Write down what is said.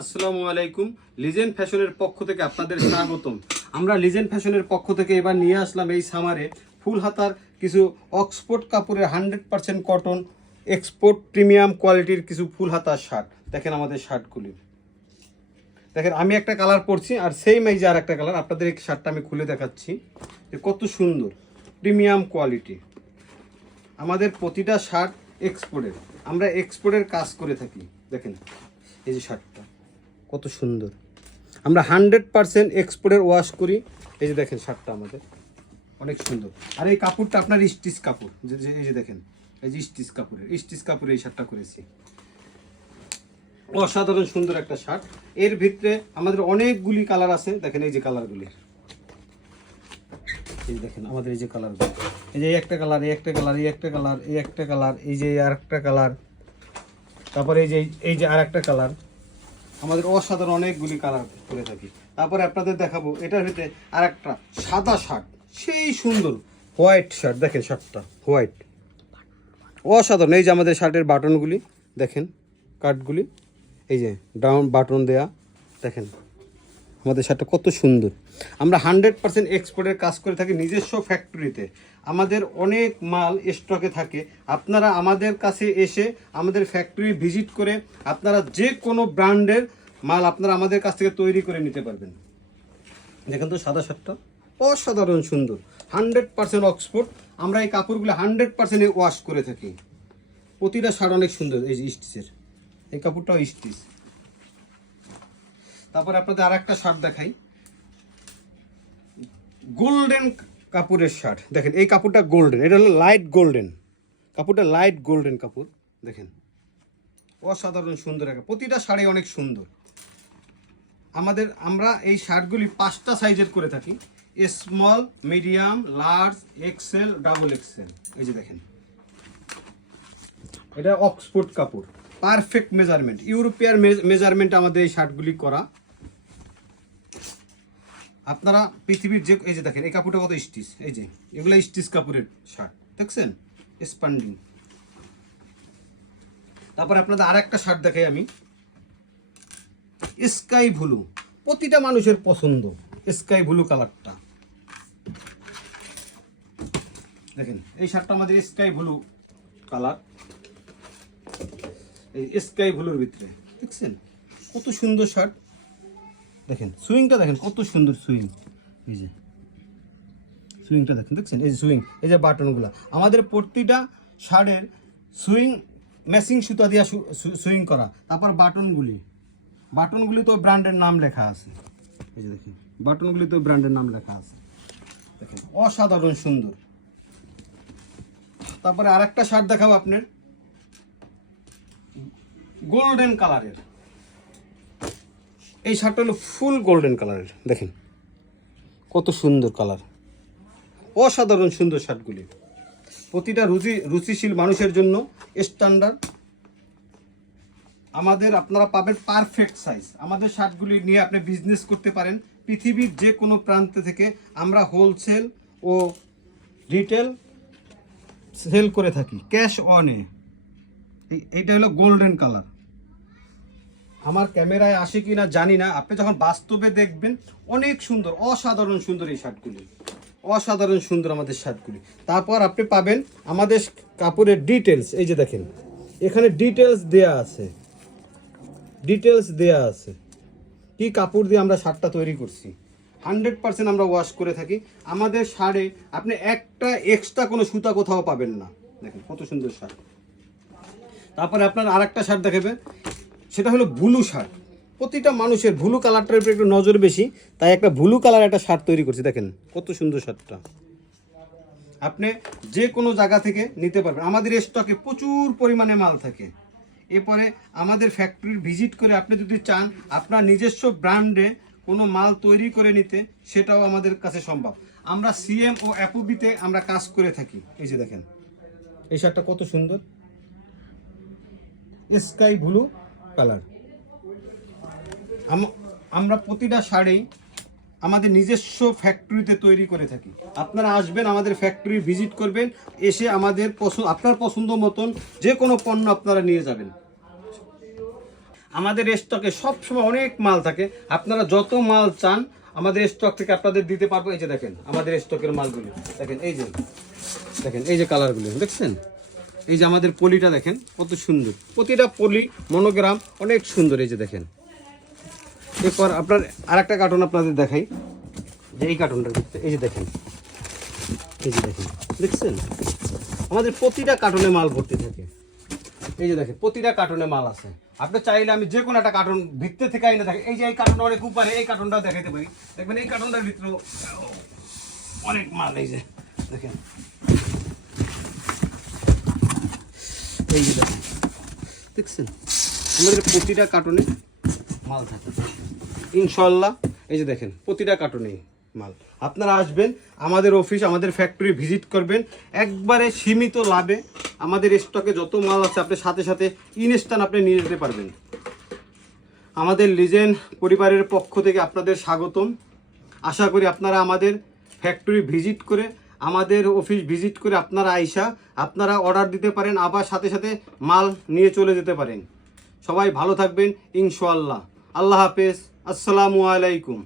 আসসালামু আলাইকুম। লিজেন্ড ফ্যাশনের পক্ষ থেকে আপনাদের স্বাগতম। আমরা লিজেন্ড ফ্যাশনের পক্ষ থেকে এবার নিয়ে আসলাম এই সামারে ফুল হাতার কিছু অক্সফোর্ড কাপড়ের 100% কটন এক্সপোর্ট প্রিমিয়াম কোয়ালিটির কিছু ফুল হাতার শার্ট। দেখেন আমাদের শার্টগুলি, দেখেন আমি একটা কালার পরছি আর সেম এই যে আর একটা কালার। আপনাদের এই শার্টটা আমি খুলে দেখাচ্ছি যে কত সুন্দর প্রিমিয়াম কোয়ালিটি। আমাদের প্রতিটা শার্ট এক্সপোর্টের, আমরা এক্সপোর্টের কাজ করে থাকি। দেখেন এই যে শার্টটা কত সুন্দর, আমরা 100% এক্সপোর্টের ওয়াশ করি। এই যে দেখেন শার্টটা আমাদের অনেক সুন্দর। আর এই কাপড়টা আপনার স্টিচ কাপড়, এই যে দেখেন এই যে স্টিচ কাপড়ের এই শার্টটা করেছি। অসাধারণ সুন্দর একটা শার্ট। এর ভিতরে আমাদের অনেকগুলি কালার আছে। দেখেন এই যে কালারগুলি, এই দেখেন আমাদের এই যে কালারগুলি, এই যে একটা কালার, এই একটা কালার, এই একটা কালার, এই একটা কালার, এই যে আর একটা কালার, তারপরে এই যে আর একটা কালার। আমাদের অসাধারণ অনেকগুলি কালার করে থাকি। তারপরে আপনাদের দেখাবো এটার ভিতরে আর একটা সাদা শার্ট, সেই সুন্দর হোয়াইট শার্ট। দেখেন শার্টটা হোয়াইট, অসাধারণ। এই যে আমাদের শার্টের বাটনগুলি দেখেন, কাটগুলি এই যে ডাউন বাটন দেয়া। দেখেন আমাদের শার্টটা কত সুন্দর। আমরা 100% এক্সপোর্টের কাজ করে থাকি নিজস্ব ফ্যাক্টরিতে। আমাদের অনেক মাল স্টকে থাকে। আপনারা আমাদের কাছে এসে আমাদের ফ্যাক্টরি ভিজিট করে আপনারা যে কোনো ব্র্যান্ডের মাল আপনারা আমাদের কাছ থেকে তৈরি করে নিতে পারবেন। দেখেন তো সাদা শার্টটা অসাধারণ সুন্দর, 100% অক্সফোর্ড। আমরা এই কাপড়গুলো 100% ওয়াশ করে থাকি। প্রতিটা শার্ট অনেক সুন্দর। এই যে স্টিচের এই কাপড়টাও স্টিচ। তারপরে আপনাদের আর একটা শার্ট দেখাই, গোল্ডেন কাপড়ের শার্ট। দেখেন এই কাপড়টা গোল্ডেন, এটা হলো লাইট গোল্ডেন কাপড়টা, লাইট গোল্ডেন কাপড়। দেখেন অসাধারণ সুন্দর একটা, প্রতিটা শাড়ি অনেক সুন্দর। আমরা এই শার্টগুলি 5টা সাইজের করে থাকি, small, medium, large, XL, double XL. এই যে দেখেন এটা অক্সফোর্ড কাপড়, পারফেক্ট মেজারমেন্ট, ইউরোপিয়ান মেজারমেন্ট আমাদের এই শার্টগুলি করা। আপনারা পৃথিবীর যে, এই যে দেখেন এই কাপড়টা কত স্টিচ, এই যে এগুলো স্টিচ কাপড়ের শার্ট, দেখছেন স্পান্ডিং। তারপর আপনাদের আর একটা শার্ট দেখাই আমি, স্কাই ব্লু, প্রতিটা মানুষের পছন্দ স্কাই ব্লু কালারটা। দেখেন এই শার্টটা আমাদের স্কাই ব্লু কালার, এই স্কাই ব্লুর ভিতরে দেখছেন কত সুন্দর শার্ট। দেখেন সুইংটা দেখেন কত সুন্দর সুইং, এই যে সুইংটা দেখেন, দেখছেন এই যে সুইং, এই যে বাটনগুলো। আমাদের প্রতিটা শার্টের সুইং ম্যাচিং সুতা দিয়ে সুইং করা। তারপর বাটনগুলি তো ব্র্যান্ডের নাম লেখা আছে। এই যে দেখেন বাটনগুলি তো ব্র্যান্ডের নাম লেখা আছে। দেখেন অসাধারণ সুন্দর। তারপরে আর একটা শার্ট দেখাবো আপনার গোল্ডেন কালারের। এই শার্টটা হলো ফুল গোল্ডেন কালারের। দেখেন কত সুন্দর কালার, অসাধারণ সুন্দর শার্টগুলি। প্রতিটা রুচিশীল মানুষের জন্য স্ট্যান্ডার্ড। আপনারা পাবেন পারফেক্ট সাইজ। আমাদের শার্টগুলি নিয়ে আপনি বিজনেস করতে পারেন পৃথিবীর যে কোনো প্রান্ত থেকে। আমরা হোলসেল ও রিটেল সেল করে থাকি ক্যাশ অনে। এইটা হলো গোল্ডেন কালার। আমার ক্যামেরায় আসে কি না জানি না, আপনি যখন বাস্তবে দেখবেন অনেক সুন্দর, অসাধারণ সুন্দর এই শার্টগুলি, অসাধারণ সুন্দর আমাদের শার্টগুলি। তারপর আপনি পাবেন আমাদের কাপড়ের ডিটেলস। এই যে দেখেন এখানে ডিটেলস দেয়া আছে, কি কাপড় দিয়ে আমরা শার্টটা তৈরি করছি। 100% আমরা ওয়াশ করে থাকি। আমাদের শার্টে আপনি একটা এক্সট্রা কোনো সুতা কোথাও পাবেন না। দেখেন কত সুন্দর শার্ট। তারপরে আপনার আর একটা শার্ট দেখাবে, সেটা হলো ব্লু শার্ট। প্রতিটা মানুষের ব্লু কালারটার উপরে একটু নজর বেশি, তাই একটা ব্লু কালার একটা শার্ট তৈরি করছি। দেখেন কত সুন্দর শার্টটা, আপনি যে কোনো জায়গা থেকে নিতে পারবেন। আমাদের স্টকে প্রচুর পরিমাণে মাল থাকে। এরপরে আমাদের ফ্যাক্টরি ভিজিট করে আপনি যদি চান আপনার নিজস্ব ব্র্যান্ডে কোনো মাল তৈরি করে নিতে, সেটাও আমাদের কাছে সম্ভব। আমরা সিএম ও অ্যাপোবিতে আমরা কাজ করে থাকি। এই যে দেখেন এই শার্টটা কত সুন্দর, স্কাই ব্লু কালার। আমরা প্রতিটা শাড়ি আমাদের নিজস্ব ফ্যাক্টরিতে তৈরি করে থাকি। আপনারা আসবেন আমাদের ফ্যাক্টরি ভিজিট করবেন, এসে আমাদের আপনার পছন্দ মতন যে কোনো পণ্য আপনারা নিয়ে যাবেন। আমাদের স্টকে সবসময় অনেক মাল থাকে, আপনারা যত মাল চান আমাদের স্টক থেকে আপনাদের দিতে পারবো। এই যে দেখেন আমাদের স্টকের মালগুলি দেখেন, এই যে দেখেন, এই যে কালারগুলি দেখছেন, এই যে আমাদের পলিটা দেখেন কত সুন্দর, প্রতিটা পলি মনোগ্রাম অনেক সুন্দর। এই যে দেখেন, এরপর আপনার আরেকটা কার্টুন আপনাদের দেখাই, যে এই কার্টুনটা দেখতে, এই যে দেখেন, এই যে দেখেন দেখছেন, আমাদের প্রতিটা কার্টুনে মাল ভর্তি থাকে। এই যে দেখেন প্রতিটা কার্টুনে মাল আছে, আপনি চাইলে আমি যে কোনো একটা কার্টুন ভিতরে থেকে এনে দেখেন। এই যে এই কার্টুনটা অনেক উপরে, এই কার্টুনটাও দেখাইতে পারি, দেখবেন এই কার্টুনটার ভিতরে অনেক মাল। এই যে দেখেন, এই যে দেখেন দেখছেন, আমাদের প্রতিটা কার্টুনে মাল থাকে ইনশাল্লাহ। এই যে দেখেন প্রতিটা কার্টুনেই মাল। আপনারা আসবেন আমাদের অফিস, আমাদের ফ্যাক্টরি ভিজিট করবেন, একবারে সীমিত লাভে আমাদের স্টকে যত মাল আছে আপনি সাথে সাথে ইনস্ট্যান্ট আপনি নিয়ে যেতে পারবেন। আমাদের লিজেন্ড পরিবারের পক্ষ থেকে আপনাদের স্বাগতম। আশা করি আপনারা আমাদের ফ্যাক্টরি ভিজিট করে, আমাদের অফিস ভিজিট করে আপনারা আইসা আপনারা অর্ডার দিতে পারেন, আবার সাথে সাথে মাল নিয়ে চলে যেতে পারেন। সবাই ভালো থাকবেন ইনশাআল্লাহ। আল্লাহ হাফেজ, আসসালামু আলাইকুম।